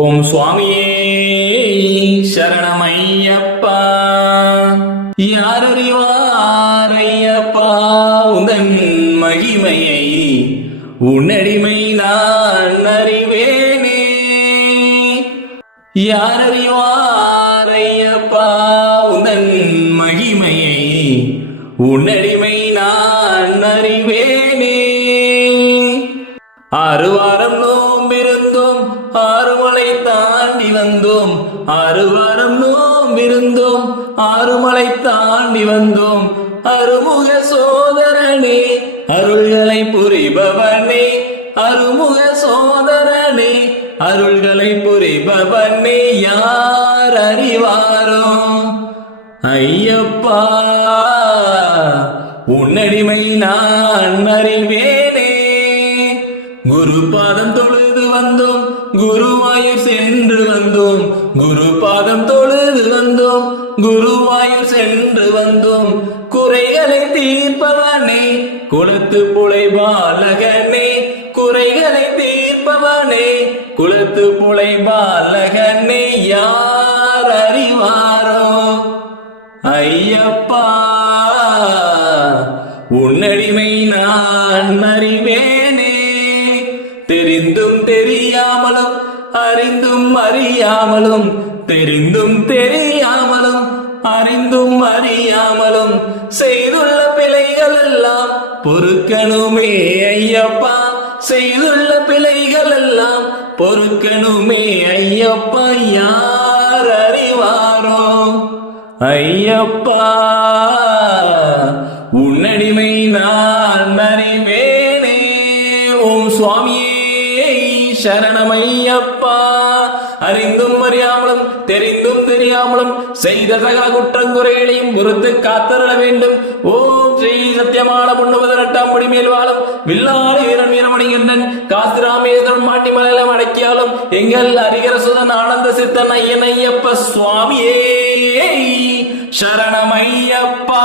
ஓம் சுவாமியே சரணமையப்பா. யார் அறிவார் ஐயப்பா உந்தன் மகிமையை, உன்னடிமை நான் அறிவேனே. யார் அறிவார் ஐயப்பா உந்தன் மகிமையை, உன்னடிமை நான் அறிவேனே. 6 வாரம் நோம்பிருந்தோம், 6 மலை தாண்டி வந்தோம். 6 வாரம் நோம்பிருந்தோம், 6 மலை தாண்டி வந்தோம். அருமுக சோதரனே, அருள்களை புரிபவனே. அருமுக சோதரனே, அருள்களை புரிபவனே. யார் அறிவாரோ ஐயப்பா உன்னடிமை நான் அறிவேனே. குரு பாதம் தொழுது வந்தோம், குருவாயூர் சென்று வந்தோம். குரு பாதம் தொழுது வந்தோம், குருவாயூர் சென்று வந்தோம். குறைகளை தீர்ப்பவனே, குலத்து புலை பாலகனே. குறைகளை தீர்ப்பவனே, குலத்து புலை பாலகனே. யார் அறிவாரோ ஐயப்பா உன்னடிமை நான் அறிவேனே. தெரிந்தும் தெரியாமலும், அறிந்தும் அறியாமலும். தெரிந்தும் தெரியாமலும், அறிந்தும் அறியாமலும் செய்துள்ள பிழைகள் எல்லாம் பொறுக்கணுமே ஐயப்பா. செய்துள்ள பிழைகள் எல்லாம் பொறுக்கணுமே ஐயப்பா. யார் அறிவாரோ ஐயப்பா உன்னடிமை நான் அறிவேனே. ஓம் சுவாமியே சரணமையப்பா. அறிந்தும் அறியாமலும், தெரிந்தும் தெரியாமலும் செய்த சகல குற்றங்குறைகளையும் பொறுத்து காத்தருள வேண்டும். ஓம் ஸ்ரீ சத்தியமான பொண்ணு 18ஆம் படி மேல் வாழும் வில்லாள வீரன் வீரமணிகண்டன் காசிராமேஸ்வரம் மாட்டி மலையில அடக்கியாலும் எங்கள் அரிகர சுதன் ஆனந்த சித்தன் ஐயன் ஐயப்ப சுவாமியே சரணமையப்பா.